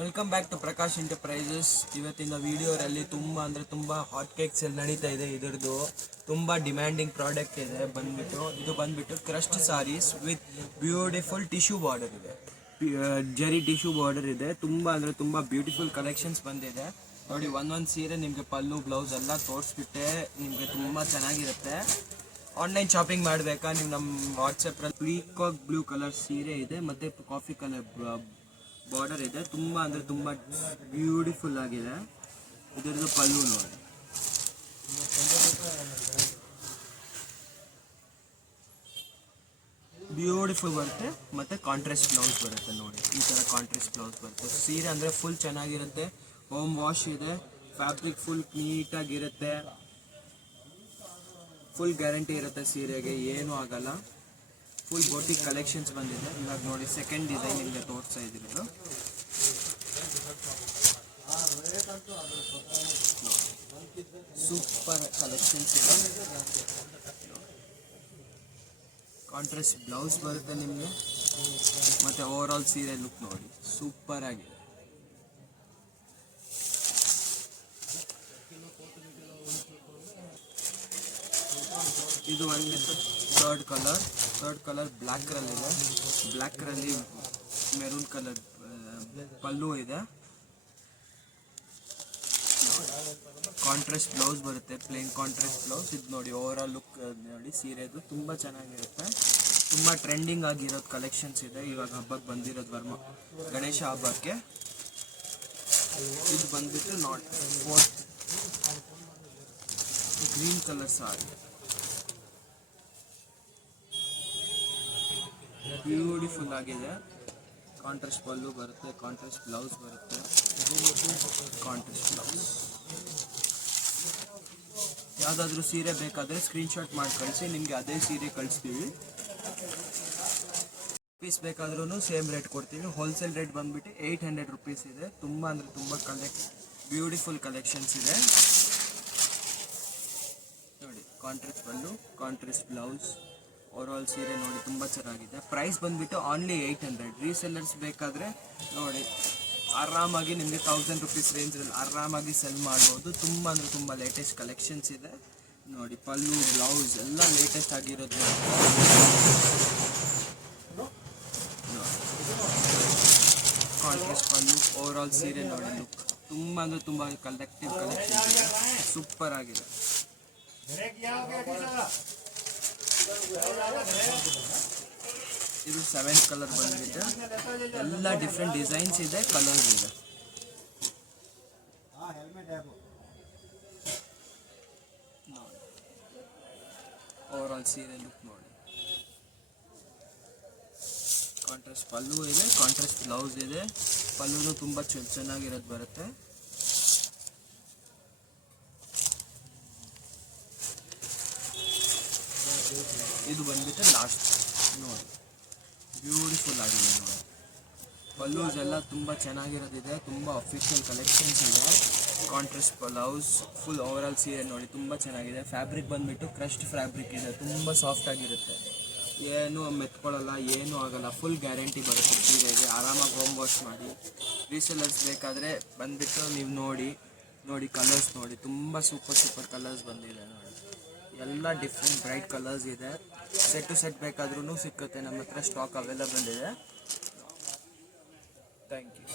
Welcome back to Prakash enterprises. ಇವತ್ತಿನ ವಿಡಿಯೋರಲ್ಲಿ ತುಂಬ ಹಾಟ್ ಕೇಕ್ಸ್ ಎಲ್ಲ ನಡೀತಾ ಇದೆ. ಇದರದ್ದು ತುಂಬ ಡಿಮ್ಯಾಂಡಿಂಗ್ ಪ್ರಾಡಕ್ಟ್ ಇದೆ. ಇದು ಬಂದ್ಬಿಟ್ಟು crust saris with beautiful tissue border ಇದೆ. ಜರಿ ಟಿಶ್ಯೂ ಬಾರ್ಡರ್ ಇದೆ. ತುಂಬ ಬ್ಯೂಟಿಫುಲ್ ಕಲೆಕ್ಷನ್ಸ್ ಬಂದಿದೆ. ನೋಡಿ, ಒಂದೊಂದು ಸೀರೆ ನಿಮಗೆ ಪಲ್ಲು ಬ್ಲೌಸ್ ಎಲ್ಲ ತೋರಿಸ್ಬಿಟ್ಟೆ. ನಿಮಗೆ ತುಂಬ ಚೆನ್ನಾಗಿರುತ್ತೆ. ಆನ್ಲೈನ್ ಶಾಪಿಂಗ್ ಮಾಡಬೇಕಾ, ನೀವು ನಮ್ಮ ವಾಟ್ಸಪ್ರಲ್ಲಿ ಪೀಕಾಕ್ ಬ್ಲೂ ಕಲರ್ ಸೀರೆ ಇದೆ ಮತ್ತು ಕಾಫಿ ಕಲರ್ ಬಾರ್ಡರ್ ಇದೆ. ತುಂಬ ಬ್ಯೂಟಿಫುಲ್ ಆಗಿದೆ. ಇದರದ್ದು ಪಲ್ಲು ನೋಡಿ, ಬ್ಯೂಟಿಫುಲ್ ಬರುತ್ತೆ. ಮತ್ತು ಕಾಂಟ್ರಾಸ್ಟ್ ಬ್ಲೌಸ್ ಬರುತ್ತೆ. ನೋಡಿ, ಈ ಥರ ಕಾಂಟ್ರಾಸ್ಟ್ ಬ್ಲೌಸ್ ಬರುತ್ತೆ. ಸೀರೆ ಅಂದರೆ ಫುಲ್ ಚೆನ್ನಾಗಿರುತ್ತೆ. ಹೋಮ್ ವಾಶ್ ಇದೆ. ಫ್ಯಾಬ್ರಿಕ್ ಫುಲ್ ನೀಟಾಗಿರುತ್ತೆ. ಫುಲ್ ಗ್ಯಾರಂಟಿ ಇರುತ್ತೆ. ಸೀರೆಗೆ ಏನೂ ಆಗಲ್ಲ. ಫುಲ್ ಬೋಟಿಕ್ ಕಲೆಕ್ಷನ್ಸ್ ಬಂದಿದೆ. ಇವಾಗ ನೋಡಿ, ಸೆಕೆಂಡ್ ಡಿಸೈನ್ ನಿಮಗೆ ತೋರಿಸ್ತಾ ಇದ್ದೀವಿ. ಸೂಪರ್ ಕಲೆಕ್ಷನ್ಸ್ ಇದೆ. ಕಾಂಟ್ರಾಸ್ಟ್ ಬ್ಲೌಸ್ ಬರುತ್ತೆ ನಿಮಗೆ. ಮತ್ತು ಓವರ್ ಆಲ್ ಸೀರೆ ಲುಕ್ ನೋಡಿ, ಸೂಪರ್ ಆಗಿದೆ. ಇದು ಬಂದ್ಬಿಟ್ಟು ಥರ್ಡ್ ಕಲರ್ ಬ್ಲ್ಯಾಕ್ರಲ್ಲಿ ಮೆರೂನ್ ಕಲರ್ ಪಲ್ಲು ಇದೆ. ಕಾಂಟ್ರಾಸ್ಟ್ ಬ್ಲೌಸ್ ಬರುತ್ತೆ, ಪ್ಲೇನ್ ಕಾಂಟ್ರಾಸ್ಟ್ ಬ್ಲೌಸ್. ಇದು ನೋಡಿ, ಓವರ್ ಆಲ್ ಲುಕ್ ನೋಡಿ ಸೀರೆದು ತುಂಬ ಚೆನ್ನಾಗಿರುತ್ತೆ. ತುಂಬ ಟ್ರೆಂಡಿಂಗ್ ಆಗಿರೋದು ಕಲೆಕ್ಷನ್ಸ್ ಇದೆ. ಇವಾಗ ಹಬ್ಬಕ್ಕೆ ಬಂದಿರೋದು ಗಣೇಶ ಹಬ್ಬಕ್ಕೆ. ಇದು ಬಂದ್ಬಿಟ್ಟು ನೋಡಿ, ಫೋರ್ತ್ ಗ್ರೀನ್ ಕಲರ್ ಸಾರಿ, ಬ್ಯೂಟಿಫುಲ್ ಆಗಿದೆ. ಕಾಂಟ್ರಾಸ್ಟ್ ಪಲ್ಲು ಬರುತ್ತೆ, ಕಾಂಟ್ರಾಸ್ಟ್ ಬ್ಲೌಸ್ ಬರುತ್ತೆ. Contrast blouse. ಯಾವುದಾದ್ರೂ ಸೀರೆ ಬೇಕಾದರೆ ಸ್ಕ್ರೀನ್ಶಾಟ್ ಮಾಡಿ ಕಳಿಸಿ, ನಿಮಗೆ ಅದೇ ಸೀರೆ ಕಳಿಸ್ತೀವಿ. ಪೀಸ್ ಬೇಕಾದ್ರೂ ಸೇಮ್ ರೇಟ್ ಕೊಡ್ತೀವಿ. ಹೋಲ್ಸೇಲ್ ರೇಟ್ ಬಂದ್ಬಿಟ್ಟು 800 ರುಪೀಸ್ ಇದೆ. ತುಂಬ ಬ್ಯೂಟಿಫುಲ್ ಕಲೆಕ್ಷನ್ಸ್ ಇದೆ. ನೋಡಿ, ಕಾಂಟ್ರಾಸ್ಟ್ ಪಲ್ಲು, ಕಾಂಟ್ರಾಸ್ಟ್ ಬ್ಲೌಸ್, ಓವರ್ ಆಲ್ ಸೀರೆ ನೋಡಿ ತುಂಬ ಚೆನ್ನಾಗಿದೆ. ಪ್ರೈಸ್ ಬಂದ್ಬಿಟ್ಟು ಓನ್ಲಿ 800. ರೀಸೆಲ್ಲರ್ಸ್ ಬೇಕಾದರೆ ನೋಡಿ, ಆರಾಮಾಗಿ ನಿಮಗೆ 1000 ರುಪೀಸ್ ರೇಂಜಲ್ಲಿ ಆರಾಮಾಗಿ ಸೆಲ್ ಮಾಡ್ಬೋದು. ತುಂಬ ಲೇಟೆಸ್ಟ್ ಕಲೆಕ್ಷನ್ಸ್ ಇದೆ. ನೋಡಿ, ಪಲ್ಲು ಬ್ಲೌಸ್ ಎಲ್ಲ ಲೇಟೆಸ್ಟ್ ಆಗಿರೋದು. ಕಾಂಟ್ರಾಸ್ಟ್ ಪಲ್ಲು, ಓವರ್ ಆಲ್ ಸೀರೆ ನೋಡಿ ಲುಕ್ ತುಂಬ ಕಲೆಕ್ಟಿವ್ ಕಲೆಕ್ಷನ್ಸ್ ಇದೆ. ಸೂಪರ್ ಆಗಿದೆ. ಇದು 7th ಕಲರ್ ಬಂದ್ಬಿಟ್ಟು ಎಲ್ಲ ಡಿಫ್ರೆಂಟ್ ಡಿಸೈನ್ಸ್ ಇದೆ, ಕಲರ್ಸ್ ಇದೆ. ಓವರ್ ಆಲ್ ಸೀರೆ ಲುಕ್ ನೋಡಿ. ಕಾಂಟ್ರಾಸ್ಟ್ ಪಲ್ಲು ಇದೆ, ಕಾಂಟ್ರಾಸ್ಟ್ ಬ್ಲೌಸ್ ಇದೆ. ಪಲ್ಲುನು ತುಂಬ ಚೆನ್ನಾಗಿರೋದು ಬರುತ್ತೆ. ಇದು ಬಂದ್ಬಿಟ್ಟು ಲಾಸ್ಟ್ ನೋಡಿ, ಬ್ಯೂಟಿಫುಲ್ ಆಗಿದೆ ನೋಡಿ. ಪಲ್ಲೂಸ್ ಎಲ್ಲ ತುಂಬ ಚೆನ್ನಾಗಿರೋದಿದೆ. ತುಂಬ ಅಫಿಷಿಯಲ್ ಕಲೆಕ್ಷನ್ಸ್ ಇದೆ. Contrast blouse, full over all ಸೀರೆ ನೋಡಿ ತುಂಬ ಚೆನ್ನಾಗಿದೆ. ಫ್ಯಾಬ್ರಿಕ್ ಬಂದ್ಬಿಟ್ಟು ಕ್ರಸ್ಟ್ ಫ್ಯಾಬ್ರಿಕ್ ಇದೆ. ತುಂಬ ಸಾಫ್ಟ್ ಆಗಿರುತ್ತೆ. ಏನು ಮೆತ್ಕೊಳ್ಳಲ್ಲ, ಏನೂ ಆಗಲ್ಲ. ಫುಲ್ ಗ್ಯಾರಂಟಿ ಬರುತ್ತೆ ಸೀರೆಗೆ. ಆರಾಮಾಗಿ ಹೋಮ್ ವಾಶ್ ಮಾಡಿ. ರೀಸೆಲ್ಲರ್ಸ್ ಬೇಕಾದರೆ ಬಂದ್ಬಿಟ್ಟು ನೀವು ನೋಡಿ ಕಲರ್ಸ್ ನೋಡಿ, ತುಂಬ ಸೂಪರ್ ಕಲರ್ಸ್ ಬಂದಿದೆ ನೋಡಿ. ಎಲ್ಲ ಡಿಫ್ರೆಂಟ್ ಬ್ರೈಟ್ ಕಲರ್ಸ್ ಇದೆ. ಸೆಟ್ ಟು ಸೆಟ್ ಬೇಕಾದ್ರೂ ಸಿಕ್ಕುತ್ತೆ. ನಮ್ಮ ಹತ್ರ ಸ್ಟಾಕ್ ಅವೈಲೇಬಲ್ ಇದೆ. Thank you.